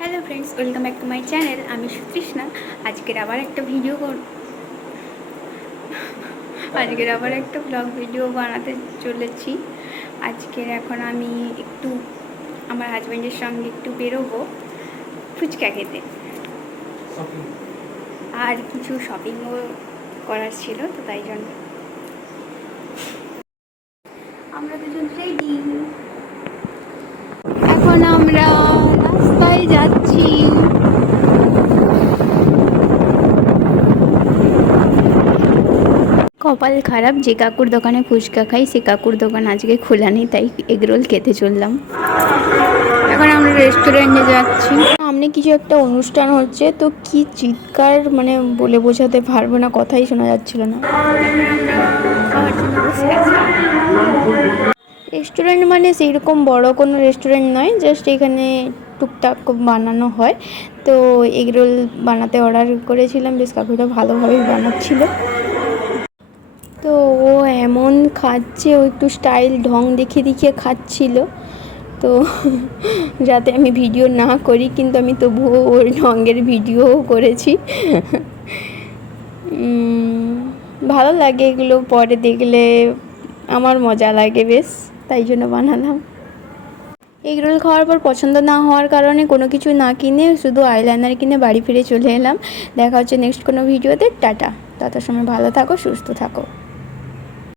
Hello friends, welcome back to my channel. আমি সুতৃষ্ণা। আজকের আবার একটা ব্লগ ভিডিও বানাতে চলেছি। এখন আমি একটু আমার হাজব্যান্ডের সঙ্গে একটু বেরোবো ফুচকা খেতে, আর কিছু শপিংও করার ছিল, তো তাই জন্য আমরা দুজন রেডি। এখন আমরা রাস্তায় যাচ্ছি। কপাল খারাপ, যে কাকুর দোকানে ফুচকা খাই সে কাকুর দোকান আজকে খোলা নেই, তাই এগরোল খেতে চললাম। এখন আমরা রেস্টুরেন্টে যাচ্ছি। সামনে কিছু একটা অনুষ্ঠান হচ্ছে, তো কি চিৎকার মানে বলে বোঝাতে পারবো না, কথাই শোনা যাচ্ছিল না। রেস্টুরেন্ট মানে সেইরকম বড় কোনো রেস্টুরেন্ট নয়, জাস্ট এখানে টুকটাক বানানো হয়। তো এগরোল বানাতে অর্ডার করেছিলাম, বেশ কাকুটা ভালোভাবেই বানাচ্ছিল। তো ও এমন খাচ্ছে, ও একটু স্টাইল ঢং দেখিয়ে দেখিয়ে খাচ্ছিল। তো যাতে আমি ভিডিও না করি, কিন্তু আমি তবুও ওর ঢঙের ভিডিও করেছি। ভালো লাগে এগুলো, পরে দেখলে আমার মজা লাগে বেশ, তাই জন্য বানালাম। এগরোল খাওয়ার পর পছন্দ না হওয়ার কারণে কোনো কিছু না কিনে শুধু আইলাইনার কিনে বাড়ি ফিরে চলে এলাম। দেখা হচ্ছে নেক্সট কোনো ভিডিওতে। টাটা। তত সময় ভালো থাকো, সুস্থ থাকো।